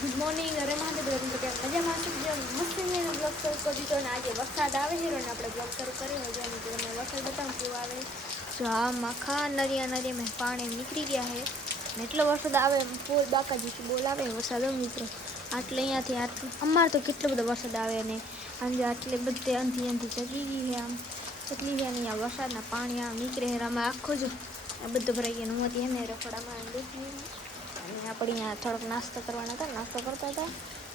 Good morning અરે મહાદેવ બધા કે મજામાં છો જો મસ્ત મેનો બ્લોગ શરૂ કરી દીધો અને આજે વરસાદ આવે છે અને આપણે બ્લોગ શરૂ કર્યો જો અને તમને વરસાદ બતાવું કેવો આવે જો આ આખા નદીમાં પાણી નીકળી ગયા છે ને એટલો વરસાદ આવે ફૂલ બાકાજી બોલાવે વરસાદ મિત્રો આટલે અહીંયાથી અમારે તો કેટલો બધો વરસાદ આવે અને આજે આટલે બધે અંધી ચગી ગઈ છે આમ એટલી છે અને અહીંયા વરસાદના પાણી આમ નીકળે છે આમાં આખો જ આ બધું ભરાઈ ગયું હું હતી એને રખોડામાં બેસી અને આપણે અહીંયા થોડોક નાસ્તો કરવાના હતા નાસ્તો કરતા હતા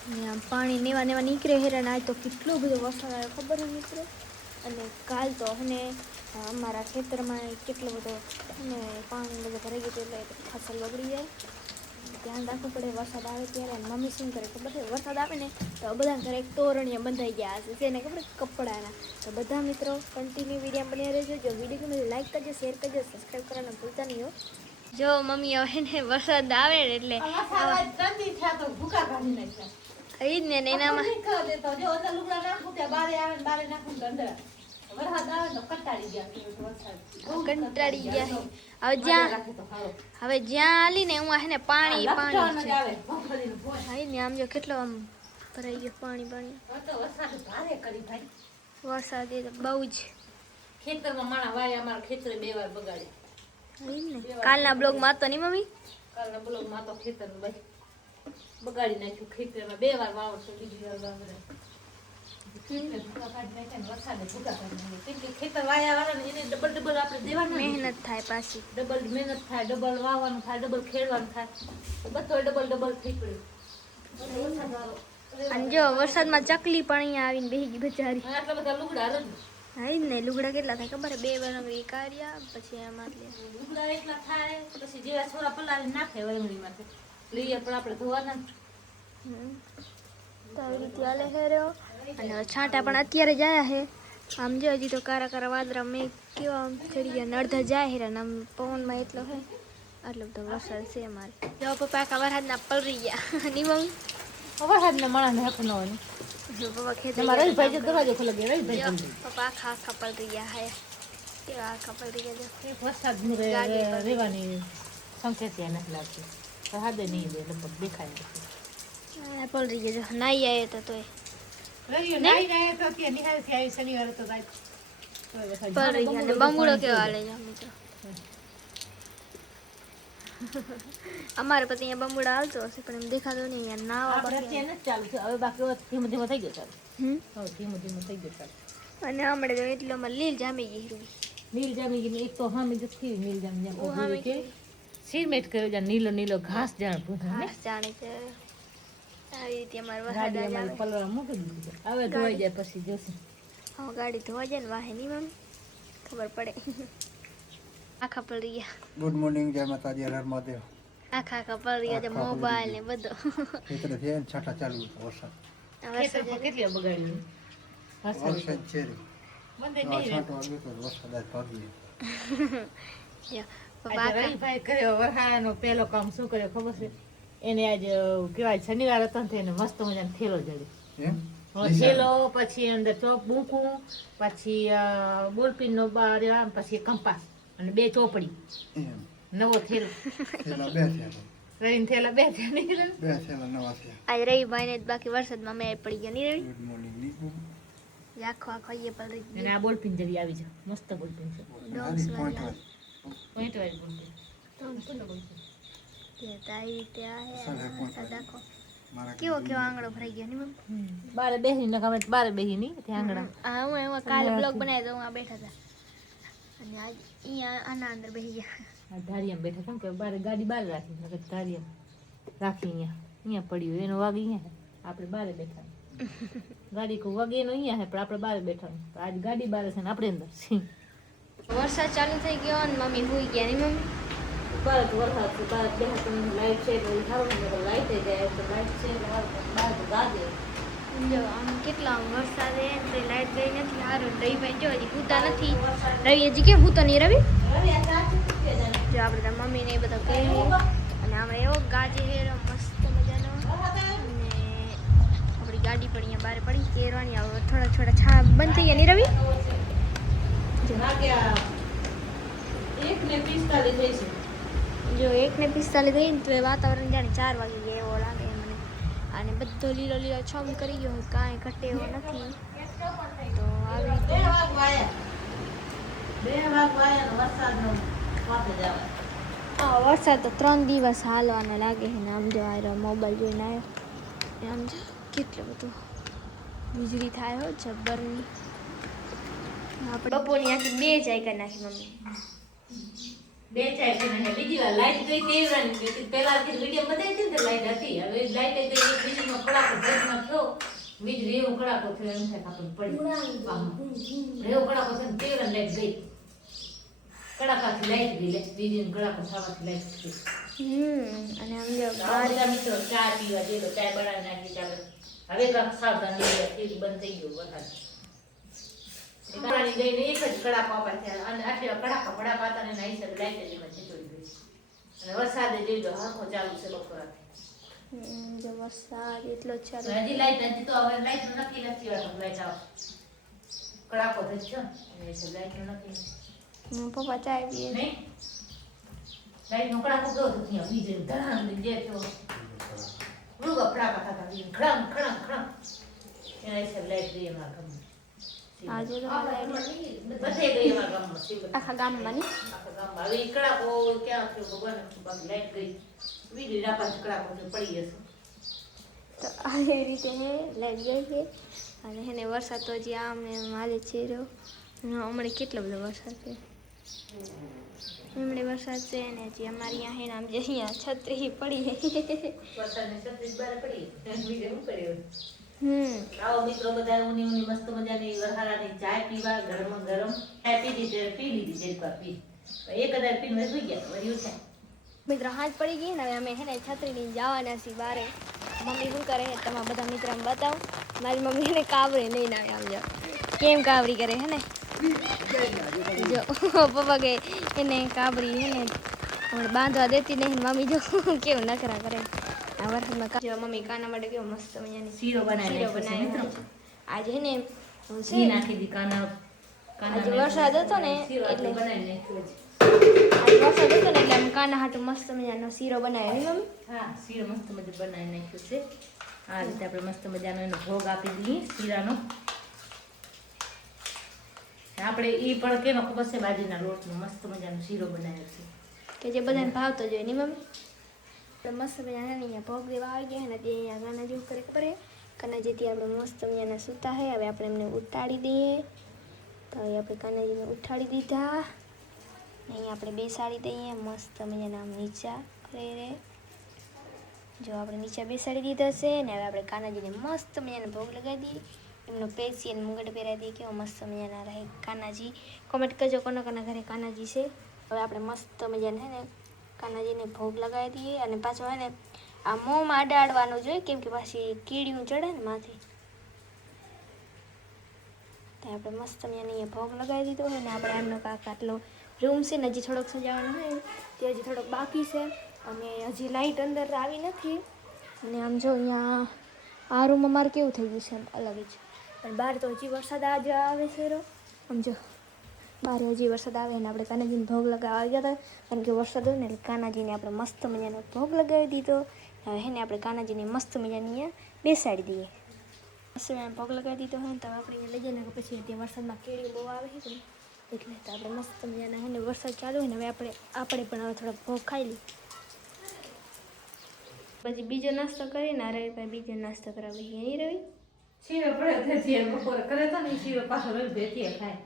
અને આમ પાણી નેવા નીકળે હેરાન આજ તો કેટલો બધો વરસાદ આવ્યો ખબર છે મિત્રો અને કાલ તો અને અમારા ખેતરમાં કેટલો બધો અને પાણી બધું ભરાઈ ગયું એટલે ફસલ બગડી જાય ધ્યાન રાખવું પડે વરસાદ આવે ત્યારે મમ્મી શું કરે ખબર છે વરસાદ આવે ને તો બધા ઘરે એક તોરણીયા બંધાઈ ગયા હશે તેને ખબર કપડાના તો બધા મિત્રો કન્ટિન્યુ વિડીયો બની રહેજો જો વિડીયો ગમે લાઈક કરજો શેર કરજો સબસ્ક્રાઈબ કરવાનું ભૂલતા નહીં હો જો મમ્મી હવે ને વરસાદ આવે ને એટલે એ જ ને એનામાં કંટાળી ગયા હવે જ્યાં આલી ને હું ને પાણી છે ને આમ જો કેટલો આમ ભરાઈ ગયો પાણી વરસાદ એ તો બહુ જ ખેતરમાં માણા વાય અમારા ખેતરે 2 વાર બગાડી કાલના બ્લોગ માં તો નહીં મમ્મી કાલના બ્લોગ માં તો ખેતર બગાડી નાખ્યું ખેતરમાં 2 વાર વાવર તો બીજી વાર વાવર ખેતર વાયા વાળા ને એને ડબલ આપણે દેવાનું મહેનત થાય પાછી ડબલ મહેનત થાય ડબલ વાવવાનું થાય ડબલ ખેડવાનું થાય બધું ડબલ થઈ પડ્યું અને જો વરસાદમાં ચકલી પણ અહીંયા આવીને બેહી ગઈ બચારી આટલા બધા લુગડા રજ હા જ ને લુગડા કેટલા થાય ખબર 2 વરંગડી કાઢ્યા પછી એમાં લુગડા એટલા થાય પછી જેવા છોરા પલાળી નાખે વરંગડીમાંથી લઈએ પણ આપણે ધોવાના તો આવી રીતે હાલે છે રહ્યો અને છાંટા પણ અત્યારે જાય છે આમ જો હજી તો કારા વાદળા મેં કેવા આમ ચડી ગયા અડધા જાય છે ને આમ પવનમાં એટલો છે આટલો બધો વરસાદ છે અમારે જો પપ્પા આખા વરસાદના પલરી ગયા ની મમ્મી વરસાદના માણસને હક ન હોય પપ્પા ખેતર રવિભાઈ દરવાજો ખોલે ગયા રવિભાઈ પપ્પા આખા પલરી ગયા હે કેવા આખા પલરી ગયા વરસાદ રહેવાની સંકેત નથી લાગતી વરસાદ નહીં દે લગભગ દેખાય પલરી ગયા નાઈ આવે તો તોય બંગુડો કેવો હાલે છે મિત્રો અમારે પછી અહીંયા બંગુડા હાલતો હશે પણ એમ દેખાતો નહીં યાર નાવા ચાલુ છે હવે બાકી ધીમે ધીમે થઈ ગયો ચાલુ ધીમે થઈ ગયો ચાલુ અને હમણાં તો એટલોમાં લીલ જામી ગઈ નીલ જામી ગઈ એક તો હામી જ થી નીલ જામી કે સિમેન્ટ કર્યો જા નીલો ઘાસ જાણે છે આવી રીતે અમારે વરસાદ આવે પલવા મૂકી દીધું હવે ધોઈ જાય પછી જોશે હા ગાડી ધોવા જાય ને વાહે નહીં મમ્મી ખબર પડે આખા પલરી ગયા ગુડ મોર્નિંગ જય માતાજી હર મહાદેવ આખા પલરી ગયા મોબાઈલ ને બધો ખેતર છે છાટા ચાલુ વરસાદ કેટલી બગાડ્યું વરસાદ છે રે બંને છાંટો આવ્યો તો વરસાદ જ પડી યો પપ્પા રવિભાઈ કર્યો વરહાળાનો પહેલો કામ શું કર્યો ખબર છે એને આજ કેવાય શનિવાર હતો ને એને મસ્ત મજાનો થેલો જડ્યો થેલો પછી અંદર ચોક બૂકું પછી બોલપીન નો બાર પછી કંપાસ અને 2 ચોપડી નવો થેલો રહીને થેલા 2 થેલા નવા છે આજ રવિભાઈ ને બાકી વરસાદમાં મેળ પડી ગયા નહીં રવિ ગુડ મોર્નિંગ નીકુ આખો એ પલરી અને આ બોલપીન જરી આવી છે મસ્ત બોલપીન છે ડોગ્સ પોઈન્ટ પોઈન્ટ વાળી બોલપીન કેવો આંગળો ભરાઈ ગયો ની મમ્મી બારે બેહી ન કમેન્ટ બારે બેહી ની ત્યાં આંગળા હા હું એમાં કાલે બ્લોગ બનાવ્યો તો હું આ બેઠા હતા અને આજ અહીંયા આના અંદર બેહી ગયા ધારિયામાં બેઠા કેમ કે બારે ગાડી બાર રાખી ધારિયામાં રાખી અહીંયા પડ્યું એનો વાગ અહીંયા આપણે બારે બેઠા ગાડી કો વાગે એનો અહીંયા હે પણ આપણે બારે બેઠા આજ ગાડી બારે છે ને આપણે અંદર વરસાદ ચાલુ થઈ ગયો અને મમ્મી હુઈ ગયા ની મમ્મી ભારત વરસાદ છે ભારત બેહા તમે લાઈટ છે તો સારું ને લાઈટ જાય તો લાઈટ છે બહાર ગાજે જો આમ કેટલા વરસાદ હે તો લાઈટ ગઈ નથી સારું રવિભાઈ જો હજી ભૂતા નથી રવિ હજી કેમ ભૂતો નહીં રવિ જો આપણે મમ્મી ને એ બધા કહે અને આમાં એવો ગાજે હે મસ્ત મજાનો અને આપણી ગાડી પણ અહીંયા બહાર પડી કેરવાની આવે થોડા છા બંધ થઈ ગયા નહીં રવિ જો 1:45 થઈ ને તો એ વાતાવરણ જાણે 4 વાગી ગયા એવો લાગે મને અને બધો લીલો લીલો છમ કરી ગયો હોય, કાંઈ ઘટે એવો નથી. તો આવી રીતે વરસાદ તો 3 દિવસ હાલવાના લાગે છે ને આમ જો આ મોબાઈલ જોઈને આવ્યો આમ જો કેટલું બધું વીજળી થાય હો જબ્બરની. આપણે બપોરની આખી 2 ચાય કરી નાખી મમ્મી. 2 ચાય કરી નાખી. બીજી વાર લાઈટ ગઈ તેવરાની પેલા વિડીયો બતાવી હતી ને લાઈટ હતી. હવે લાઈટ ગઈ વીજળીનો કડાકો ભેગમાં થયો. વીજળી એવો કડાકો થયો એમ થાય આપણને પડી. એવો કડાકો થયો ને તેવરાની લાઈટ ગઈ. કડાકાથી લાઈટ ગઈ વીજળીનો કડાકો થવાથી લાઈટ ગઈ. અને આમ જો બધા મિત્રો ચા પીવા જેલો ચા બનાવી નાખી ચાલે. હવે તો સાવધાન બંધ થઈ ગયું વરસાદ. પાણી ગઈને એક જ કડાકો આપા થયા અને આટલા કડાકા ભડાકા હતા ને એના હિસાબે લાઈટ એમાં ચીચોડી ગઈ. અને વરસાદે જેવો હરખો ચાલુ છે બપોરાથી. જો વરસાદ એટલો જ ચાલુ. હજી લાઈટ નથી તો હવે લાઈટ નક્કી નથી આવતું લાઈટ આવે. કડાકો થઈ છે ને એ લાઈટ નક્કી. પપ્પા ચાય પીએ નહીં લાઈટ નો કડાકો ગયો તો ત્યાં બીજે ધડામ જે થયો રૂગા ફડાકા થતા ખડમ ખડમ ખડમ એના હિસાબે લાઈટ ગઈ એમાં ગમે. આજે તો બધે ગઈ એમાં ગામમાં આખા ગામમાં નહીં આખા ગામમાં. હવે કડાકો ક્યાં થયો ભગવાન બાકી લાઈટ ગઈ વીજળી રાપા કડાકો પડી જશે. તો આવી રીતે લાઈટ ગઈ છે અને એને વરસાદ તો હજી આમ એમ હાલે છે રહ્યો. હમણાં કેટલો બધો વરસાદ છે હમણાં વરસાદ છે ને હજી અમારી અહીંયા હે ને આમ જે અહીંયા છત્રી પડી વરસાદની છત્રી બહાર પડી બીજે શું કર્યું. આવો મિત્રો બધા ઊની ઊની મસ્ત મજાની વરહારાની ચાય પીવા ગરમ ગરમ પી લીધી પી લીધી એક વાર પી એક હજાર પીને સુઈ ગયા વળી ઉઠ્યા. મિત્રો હાથ પડી ગઈ ને હવે અમે હે ને છત્રી લઈને જવાના છીએ બારે. મમ્મી શું કરે છે તમારા બધા મિત્રોને બતાવું. મારી મમ્મી એને કાવરી લઈને આવે આમ જો કેમ કાવરી કરે હે ને જો પપ્પા કે એને કાબરી હે ને હમણાં બાંધવા દેતી નહીં. મમ્મી જો કેવું નખરા કરે આ વરસાદમાં. જો મમ્મી કાના માટે કેવો મસ્ત મજાની શીરો બનાવી આજે હે ને ઘી નાખી દી કાના આજે વરસાદ હતો ને એટલે બનાવી નાખ્યો. આજે વરસાદ હતો ને એટલે આમ કાના હાટું મસ્ત મજાનો શીરો બનાવ્યો ને મમ્મી. હા શીરો મસ્ત મજા બનાવી નાખ્યો છે. આ રીતે આપણે મસ્ત મજાનો એનો ભોગ આપી દઈએ શીરાનો. આપણે એ પણ કેનો ખબર છે બાજરીના લોટનો મસ્ત મજાનો શીરો બનાવ્યો છે કે જે બધાને ભાવતો જોઈએ નહીં મમ્મી. મસ્ત મજાના અહીંયા ભોગ દેવા આવી ગયા ને તે અહીંયા ગાના જેવું કરે ખબર હે કાનાજીથી આપણે મસ્ત મજાના સૂતા હે. હવે આપણે એમને ઉતાડી દઈએ. તો હવે આપણે કાનાજીને ઉઠાડી દીધા. અહીંયા આપણે બેસાડી દઈએ મસ્ત મજાના આમ નીચા રે જો આપણે નીચે બેસાડી દીધા છે ને હવે આપણે કાનાજીને મસ્ત મજાનો ભોગ લગાવી દઈએ. એમનો પેચી અને મુગટ પહેરાવી દઈએ. કેવો મસ્ત મજાના રહે કાનાજી. કોમેન્ટ કરજો કોના કોના ઘરે કાનાજી છે. હવે આપણે મસ્ત મજાને છે ને કાનાજીને ભોગ લગાવી દઈએ અને પાછો હે ને આ મોંમાં અડાડવાનું જોઈએ કેમ કે પાછી કીડીયું ચડે ને માથે. તો આપણે મસ્ત મજાને અહીંયા ભોગ લગાવી દીધો હોય ને આપણે આમનો કાંક આટલો રૂમ છે ને હજી થોડોક સજાવવાનો હોય તે હજી થોડોક બાકી છે અને હજી લાઇટ અંદર આવી નથી. અને આમ જો અહીંયા આ રૂમ અમારે કેવું થઈ ગયું છે અલગ જ. અને બહાર તો હજી વરસાદ આજે આવે છે આમ જો બહાર હજી વરસાદ આવે ને આપણે કાનાજીને ભોગ લગાવવા ગયા હતા કારણ કે વરસાદ હોય ને એટલે કાનાજીને આપણે મસ્ત મજાનો ભોગ લગાવી દીધો. હવે હે ને આપણે કાનાજીને મસ્ત મજાની અહીંયા બેસાડી દઈએ. મસ્ત મજાનો ભોગ લગાવી દીધો હોય ને તો આપણે લઈ જઈને પછી ત્યાં વરસાદમાં કેળીઓ બહુ આવે છે એટલે તો આપણે મસ્ત મજાના હે ને વરસાદ ચાલુ હોય ને હવે આપણે પણ હવે થોડોક ભોગ ખાઈ લઈએ. પછી બીજો નાસ્તો કરીને રવિભાઈ બીજો નાસ્તો કરવા બેસી નહીં રવિ શીરો પડે છે બપોરે કરે તો ને શીરો પાછો રવિ ભેટીએ ખાય.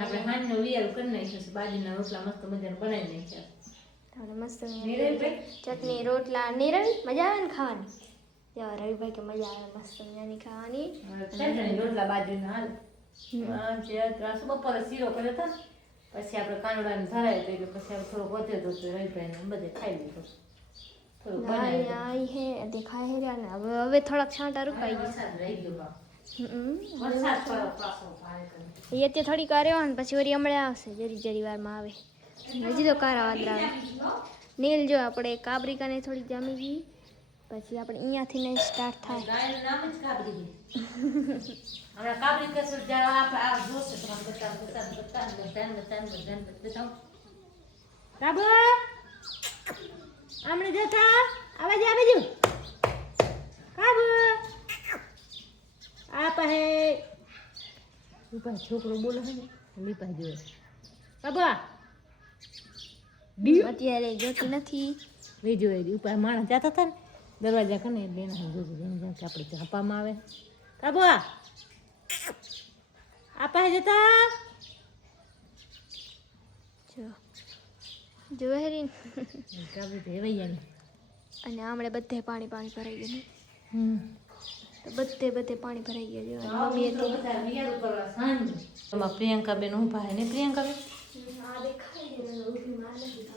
આપણે હાંજનો વિયાર કરી નાખ્યો છે બાજરીના રોટલા મસ્ત મજાના બનાવી નાખ્યા. આપણે મસ્ત ચટણી રોટલા નહીં રવિ મજા આવે ને ખાવાની. જો રવિભાઈ કે મજા આવે મસ્ત મજાની ખાવાની. ચટણી રોટલા બાજરીના હાલ બપોરે શીરો કર્યો હતો પછી આપણે કાનુડાને ધરાય તો એટલે પછી થોડો વધ્યો તો રવિભાઈને બધે ખાઈ લીધો. હવે થોડાક છાંટા રૂપાઈ ગયા તે થોડીક વાર રહ્યો ને પછી વળી હમણાં આવશે જરી વારમાં આવે. હજી તો કારા વાદરા આવે. નીલ જો આપણે કાબરિકાને થોડીક જામી ગઈ પછી આપણે અહીંયાથી ને સ્ટાર્ટ થાય. આમણે જતા આવાજ આવે જો કાબુ ઉપર છોકરો બોલે છે ને લીપા જોવે બાબા અત્યારે જોતી નથી. બીજું એ ઉપર માણસ જતા હતા ને દરવાજા કને એટલે એના જોતું કે આપણે ચાપામાં આવે કાબા આપા જતા જો હેરીન કાબી તો હેવાઈ ને અને આમળે બધે પાણી ભરાઈ ગયું તો બધે પાણી ભરાઈ ગયા જો મમ્મી પ્રિયંકા બેન ઊભા હે ને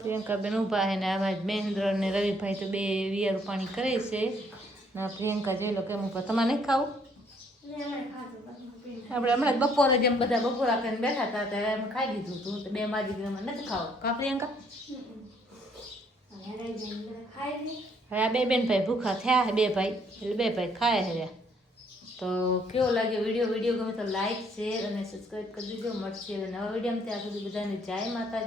પ્રિયંકા બેન ઊભા હે ને આવા મહેન્દ્ર ને રવિભાઈ તો બે વિયારું પાણી કરે છે ને પ્રિયંકા જોઈ લો કેમ ઉપર તમારે નહીં ખાવું આપણે હમણાં બપોરે જેમ બધા બપોરા કરીને બેઠા હતા ત્યારે અમે ખાઈ લીધું હતું તો બે માજી નથી ખાવું કા પ્રિયંકા હવે આ બે બેન ભાઈ ભૂખા થયા બે ભાઈ એટલે બે ભાઈ ખાય હે તો કેવો લાગ્યો વિડીયો ગમે તો લાઈક શેર અને સબસ્ક્રાઈબ કરી દીજો મળશે નવા વિડીયોમાં ત્યાં સુધી બધાને જય માતા